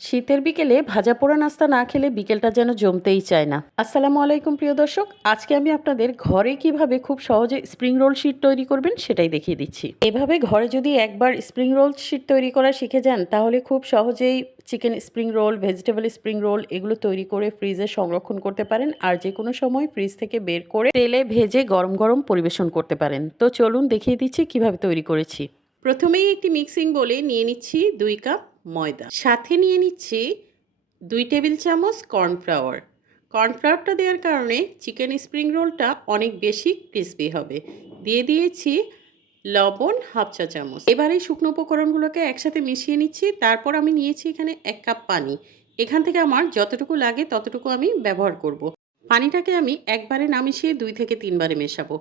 শীতের বিকেলে ভাজা পোড়া নাস্তা না খেলে বিকেলটা যেন জমতেই চায় না। আসসালামু আলাইকুম, প্রিয় দর্শক। আজকে আমি আপনাদের ঘরে কীভাবে খুব সহজে স্প্রিং রোল শিট তৈরি করবেন সেটাই দেখিয়ে দিচ্ছি। এভাবে ঘরে যদি একবার স্প্রিং রোল শিট তৈরি করা শিখে যান, তাহলে খুব সহজেই chicken spring roll, vegetable spring roll এগুলো তৈরি করে ফ্রিজে সংরক্ষণ করতে পারেন আর যে কোনো সময় ফ্রিজ থেকে বের করে তেলে ভেজে গরম গরম পরিবেশন করতে পারেন। তো চলুন দেখিয়ে দিচ্ছি কীভাবে তৈরি করেছি। প্রথমেই একটি মিক্সিং বলে নিয়ে নিচ্ছি দুই কাপ ময়দা। সাথে নিয়ে নিচ্ছি দুই টেবিল চামচ কর্নফ্লাওয়ার। কর্নফ্লাওয়ারটা দেওয়ার কারণে চিকেন স্প্রিং রোলটা অনেক বেশি ক্রিস্পি হবে। দিয়ে দিয়েছি লবণ হাফ চা চামচ। এবার এই শুকনো উপকরণগুলোকে একসাথে মিশিয়ে নিচ্ছি। তারপর আমি নিয়েছি এখানে এক কাপ পানি। এখান থেকে আমার যতটুকু লাগে ততটুকু আমি ব্যবহার করব। পানিটাকে আমি একবারে না মিশিয়ে দুই থেকে তিনবারে মেশাবো।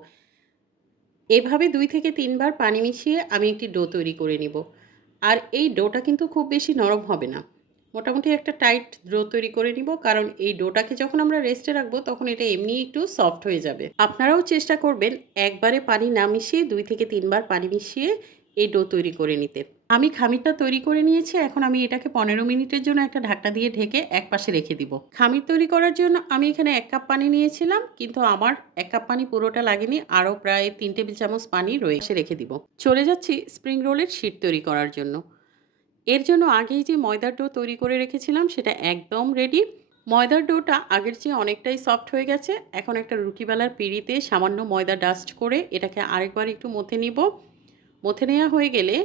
এভাবে দুই থেকে তিনবার পানি মিশিয়ে আমি একটি ডো তৈরি করে নিব। আর এই ডোটা কিন্তু খুব বেশি নরম হবে না। মোটামুটি একটা টাইট ডো তৈরি করে নিব, কারণ এই ডোটাকে যখন আমরা রেস্টে রাখব, তখন এটা এমনি একটু সফট হয়ে যাবে। আপনারাও চেষ্টা করবেন একবারে পানি না মিশিয়ে দুই থেকে তিনবার পানি মিশিয়ে এই ডো তৈরি করে নিতে। আমি খামিরটা তৈরি করে নিয়েছি, এখন আমি এটাকে পনেরো মিনিটের জন্য একটা ঢাকনা দিয়ে ঢেকে এক পাশে রেখে দিব। খামির তৈরি করার জন্য আমি এখানে এক কাপ পানি নিয়েছিলাম, কিন্তু আমার এক কাপ পানি পুরোটা লাগেনি, আরও প্রায় তিন টেবিল চামচ পানি রয়েছে রেখে দিব। চলে যাচ্ছি স্প্রিং রোলের শিট তৈরি করার জন্য। এর জন্য আগেই যে ময়দার ডো তৈরি করে রেখেছিলাম, সেটা একদম রেডি ময়দার ডোটা আগের চেয়ে অনেকটাই সফট হয়ে গেছে। এখন একটা রুটিবেলার পিড়িতে সামান্য ময়দা ডাস্ট করে এটাকে আরেকবার একটু মথে নিব। মথে নেওয়া হয়ে গেলে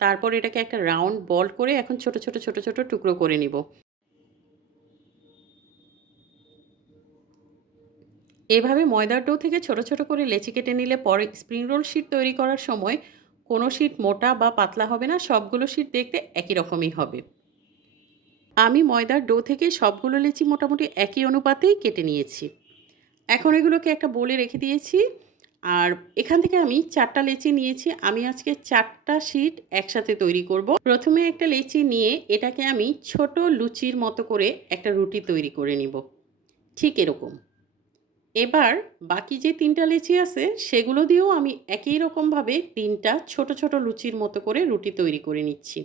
তারপর এটাকে একটা রাউন্ড বল করে এখন ছোট ছোট ছোট ছোট টুকরো করে নিব। এভাবে ময়দার ডো থেকে ছোট ছোট করে লেচি কেটে নিলে পরে স্প্রিং রোল শিট তৈরি করার সময় কোনো শিট মোটা বা পাতলা হবে না, সবগুলো শিট দেখতে একই রকমই হবে। আমি ময়দার ডো থেকে সবগুলো লেচি মোটামুটি একই অনুপাতেই কেটে নিয়েছি। এখন এগুলোকে একটা বলে রেখে দিয়েছি। আর এখান থেকে আমি চারটা লেচি নিয়েছি। আমি আজকে চারটা শিট একসাথে তৈরি করব। প্রথমে একটা লেচি নিয়ে এটাকে আমি ছোট লুচির মতো করে একটা রুটি তৈরি করে নিব। ঠিক এরকম। এবার বাকি যে তিনটা লেচি আছে, সেগুলো দিয়েও আমি একই রকমভাবে তিনটা ছোট ছোট লুচির মতো করে রুটি তৈরি করে নিচ্ছি।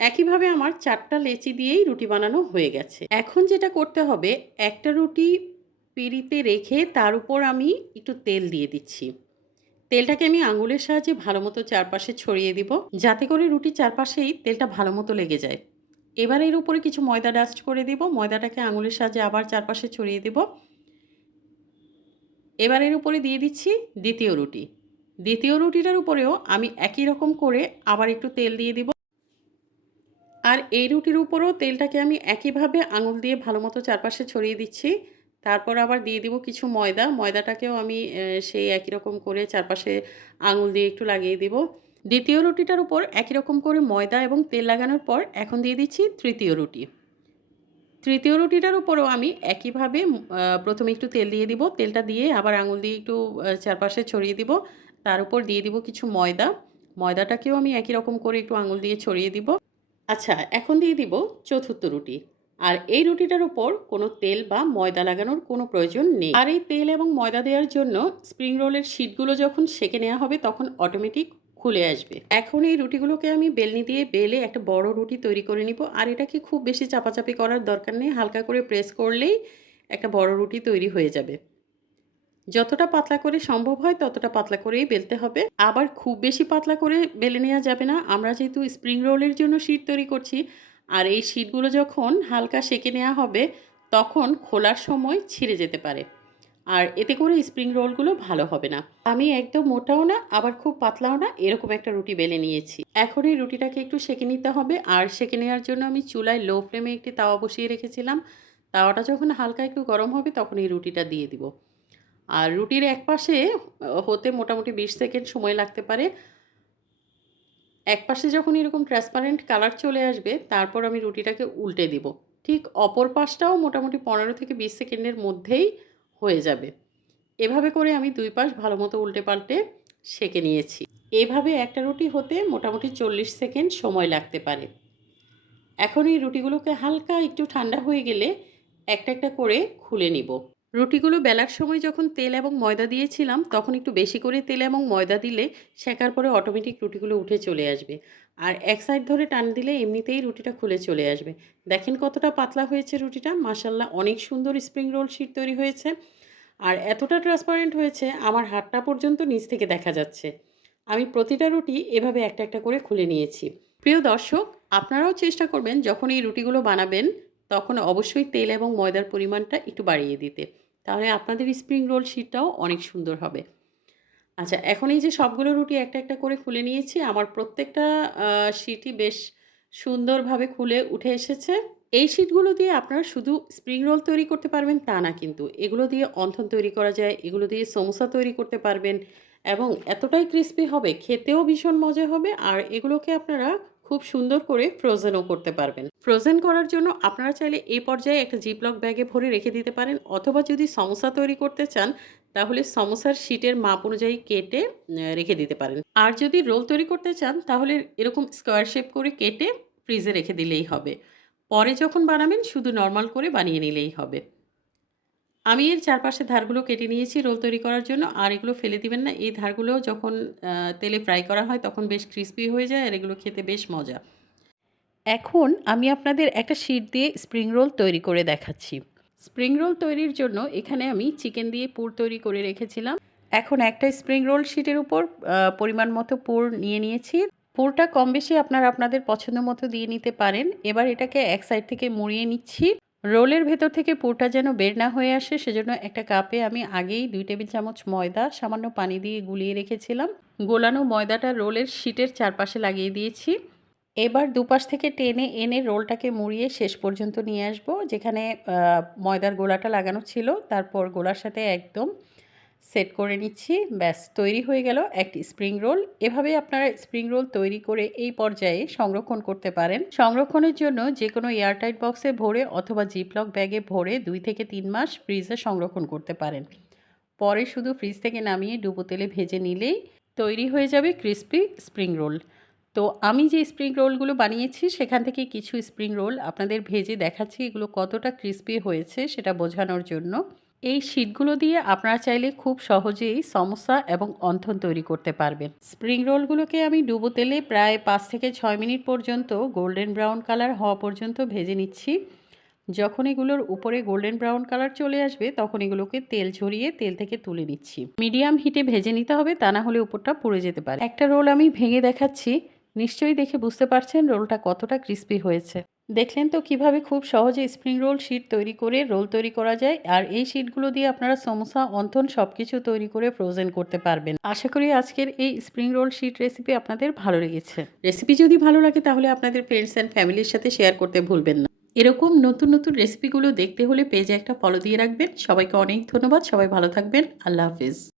একইভাবে আমার চারটা লেচি দিয়েই রুটি বানানো হয়ে গেছে। এখন যেটা করতে হবে, একটা রুটি পিড়িতে রেখে তার উপর আমি একটু তেল দিয়ে দিচ্ছি। তেলটাকে আমি আঙুলের সাহায্যে ভালো মতো চারপাশে ছড়িয়ে দিব, যাতে করে রুটির চারপাশেই তেলটা ভালো মতো লেগে যায়। এবার এর উপরে কিছু ময়দা ডাস্ট করে দিব, ময়দাটাকে আঙুলের সাহায্যে আবার চারপাশে ছড়িয়ে দিব। এবার এর উপরে দিয়ে দিচ্ছি দ্বিতীয় রুটি। দ্বিতীয় রুটিটার উপরেও আমি একই রকম করে আবার একটু তেল দিয়ে দিব। আর এই রুটির উপরেও তেলটাকে আমি একইভাবে আঙুল দিয়ে ভালো মতো চারপাশে ছড়িয়ে দিচ্ছি। তারপর আবার দিয়ে দিব কিছু ময়দা। ময়দাটাকেও আমি সেই একই রকম করে চারপাশে আঙুল দিয়ে একটু লাগিয়ে দিব। দ্বিতীয় রুটিটার উপর একই রকম করে ময়দা এবং তেল লাগানোর পর এখন দিয়ে দিচ্ছি তৃতীয় রুটি। তৃতীয় রুটিটার উপরেও আমি একইভাবে প্রথমে একটু তেল দিয়ে দিব। তেলটা দিয়ে আবার আঙুল দিয়ে একটু চারপাশে ছড়িয়ে দিব। তার উপর দিয়ে দিব কিছু ময়দা। ময়দাটাকেও আমি একই রকম করে একটু আঙুল দিয়ে ছড়িয়ে দিব। আচ্ছা এখন দিয়ে দিব চতুর্থ রুটি। আর এই রুটিটার উপর কোনো তেল বা ময়দা লাগানোর কোনো প্রয়োজন নেই। আর এই তেল এবং ময়দা দেওয়ার জন্য স্প্রিং রোলের শিটগুলো যখন সেকে নেওয়া হবে, তখন অটোমেটিক খুলে আসবে। এখন এই রুটিগুলোকে আমি বেলনি দিয়ে বেলে একটা বড় রুটি তৈরি করে নিব। আর এটাকে খুব বেশি চাপাচাপি করার দরকার নেই। হালকা করে প্রেস করলেই একটা বড় রুটি তৈরি হয়ে যাবে। যতটা পাতলা করে সম্ভব হয়, ততটা পাতলা করেই বেলতে হবে। আবার খুব বেশি পাতলা করে বেলে নেওয়া যাবে না। আমরা যেহেতু স্প্রিং রোলের জন্য শিট তৈরি করছি আর এই শিটগুলো যখন হালকা সেকে নেওয়া হবে, তখন খোলার সময় ছিঁড়ে যেতে পারে। আর এতে করে স্প্রিং রোলগুলো ভালো হবে না। আমি একদম মোটাও না, আবার খুব পাতলাও না, এরকম একটা রুটি বেলে নিয়েছি। এখন এই রুটিটাকে একটু সেকে নিতে হবে, আর সেকে নেওয়ার জন্য আমি চুলায় লো ফ্লেমে একটি তাওয়া বসিয়ে রেখেছিলাম। তাওয়াটা যখন হালকা একটু গরম হবে, তখন এই রুটিটা দিয়ে দিব। আর রুটির এক পাশে হতে মোটামুটি বিশ সেকেন্ড সময় লাগতে পারে। এক পাশে যখন এরকম ট্রান্সপারেন্ট কালার চলে আসবে, তারপর আমি রুটিটাকে উল্টে দিব। ঠিক অপর পাশটাও মোটামুটি পনেরো থেকে বিশ সেকেন্ডের মধ্যেই হয়ে যাবে। এভাবে করে আমি দুই পাশ ভালো মতো উল্টে পাল্টে সেকে নিয়েছি। এভাবে একটা রুটি হতে মোটামুটি চল্লিশ সেকেন্ড সময় লাগতে পারে। এখন এই রুটিগুলোকে হালকা একটু ঠান্ডা হয়ে গেলে একটা একটা করে খুলে নিব। রুটিগুলো বেলার সময় যখন তেল এবং ময়দা দিয়েছিলাম, তখন একটু বেশি করে তেল এবং ময়দা দিলে শেখার পরে অটোমেটিক রুটিগুলো উঠে চলে আসবে। আর এক সাইড ধরে টান দিলে এমনিতেই রুটিটা খুলে চলে আসবে। দেখেন কতটা পাতলা হয়েছে রুটিটা মাসাল্লাহ অনেক সুন্দর স্প্রিং রোল শিট তৈরি হয়েছে। আর এতটা ট্রান্সপারেন্ট হয়েছে, আমার হাতটা পর্যন্ত নিচ থেকে দেখা যাচ্ছে। আমি প্রতিটা রুটি এভাবে একটা একটা করে খুলে নিয়েছি। প্রিয় দর্শক, আপনারাও চেষ্টা করবেন যখন এই রুটিগুলো বানাবেন তখন অবশ্যই তেল এবং ময়দার পরিমাণটা একটু বাড়িয়ে দিতে। তাহলে আপনাদের স্প্রিং রোল শিটটাও অনেক সুন্দর হবে। আচ্ছা এখন এই যে সবগুলো রুটি একটা একটা করে খুলে নিয়েছি, আমার প্রত্যেকটা শিটই বেশ সুন্দরভাবে খুলে উঠে এসেছে। এই শিটগুলো দিয়ে আপনারা শুধু স্প্রিং রোল তৈরি করতে পারবেন তা না কিন্তু, এগুলো দিয়ে অন্থন তৈরি করা যায়, এগুলো দিয়ে সমোসা তৈরি করতে পারবেন এবং এতটাই ক্রিস্পি হবে, খেতেও ভীষণ মজা হবে, আর এগুলোকে আপনারা খুব সুন্দর করে ফ্রোজেনও করতে পারবেন। ফ্রোজেন করার জন্য আপনারা চাইলে এই পর্যায়ে একটা জিপলক ব্যাগে ভরে রেখে দিতে পারেন, অথবা যদি সমোসা তৈরি করতে চান, তাহলে সমোসার শিটের মাপ অনুযায়ী কেটে রেখে দিতে পারেন। আর যদি রোল তৈরি করতে চান, তাহলে এরকম স্কোয়ার শেপ করে কেটে ফ্রিজে রেখে দিলেই হবে। পরে যখন বানাবেন, শুধু নর্মাল করে বানিয়ে নিলেই হবে। আমি এর চারপাশে ধারগুলো কেটে নিয়েছি রোল তৈরি করার জন্য, আর এগুলো ফেলে দিবেন না। এই ধারগুলো যখন তেলে ফ্রাই করা হয় তখন বেশ ক্রিস্পি হয়ে যায় আর এগুলো খেতে বেশ মজা। এখন আমি আপনাদের একটা শিট দিয়ে স্প্রিং রোল তৈরি করে দেখাচ্ছি। স্প্রিং রোল তৈরির জন্য এখানে আমি চিকেন দিয়ে পুর তৈরি করে রেখেছিলাম। এখন একটা স্প্রিং রোল শিটের উপর পরিমাণ মতো পুর নিয়ে নিয়েছি। পুরটা কম বেশি আপনারা আপনাদের পছন্দ মতো দিয়ে নিতে পারেন। এবার এটাকে এক সাইড থেকে মুড়িয়ে নিচ্ছি। রোলের ভেতর থেকে পুরটা যেন বের না হয়ে আসে, সেজন্য একটা কাপে আমি আগেই দুই টেবিল চামচ ময়দা, সামান্য পানি দিয়ে গুলিয়ে রেখেছিলাম। গোলানো ময়দাটা রোলের শিটের চারপাশে লাগিয়ে দিয়েছি। এবার দুপাশ থেকে টেনে এনে রোলটাকে মুড়িয়ে শেষ পর্যন্ত নিয়ে আসব, যেখানে ময়দার গোলাটা লাগানো ছিল। তারপর গোলার সাথে একদম সেট করে নিচ্ছি। ব্যাস, তৈরি হয়ে গেল একটি স্প্রিং রোল। এভাবে আপনারা স্প্রিং রোল তৈরি করে এই পর্যায়ে সংরক্ষণ করতে পারেন। সংরক্ষণের জন্য যে কোনো এয়ারটাইট বক্সে ভরে অথবা জিপলক ব্যাগে ভরে দুই থেকে তিন মাস ফ্রিজে সংরক্ষণ করতে পারেন। পরে শুধু ফ্রিজ থেকে নামিয়ে ডুবো তেলে ভেজে নিলেই তৈরি হয়ে যাবে ক্রিস্পি স্প্রিং রোল। তো আমি যে স্প্রিং রোলগুলো বানিয়েছি, সেখান থেকে কিছু স্প্রিং রোল আপনাদের ভেজে দেখাচ্ছি এগুলো কতটা ক্রিস্পি হয়েছে সেটা বোঝানোর জন্য। এই শিটগুলো দিয়ে আপনারা চাইলে খুব সহজেই সমস্যা এবং অন্থন তৈরি করতে পারবেন। স্প্রিং রোলগুলোকে আমি ডুবো তেলে প্রায় পাঁচ থেকে ছয় মিনিট পর্যন্ত গোল্ডেন ব্রাউন কালার হওয়া পর্যন্ত ভেজে নিচ্ছি। যখন এগুলোর উপরে গোল্ডেন ব্রাউন কালার চলে আসবে, তখন এগুলোকে তেল ঝরিয়ে তেল থেকে তুলে নিচ্ছি। মিডিয়াম হিটে ভেজে নিতে হবে, তা না হলে উপরটা পুড়ে যেতে পারে। একটা রোল আমি ভেঙে দেখাচ্ছি, নিশ্চয়ই দেখে বুঝতে পারছেন রোলটা কতটা ক্রিস্পি হয়েছে। দেখলেন তো কীভাবে খুব সহজে স্প্রিং রোল শিট তৈরি করে রোল তৈরি করা যায়, আর এই শিটগুলো দিয়ে আপনারা সমোসা, অন্থন সব কিছু তৈরি করে ফ্রোজেন করতে পারবেন। আশা করি আজকের এই স্প্রিং রোল শিট রেসিপি আপনাদের ভালো লেগেছে। রেসিপি যদি ভালো লাগে তাহলে আপনাদের ফ্রেন্ডস অ্যান্ড ফ্যামিলির সাথে শেয়ার করতে ভুলবেন না। এরকম নতুন নতুন রেসিপিগুলো দেখতে হলে পেজে একটা ফলো দিয়ে রাখবেন। সবাইকে অনেক ধন্যবাদ। সবাই ভালো থাকবেন। আল্লাহ হাফিজ।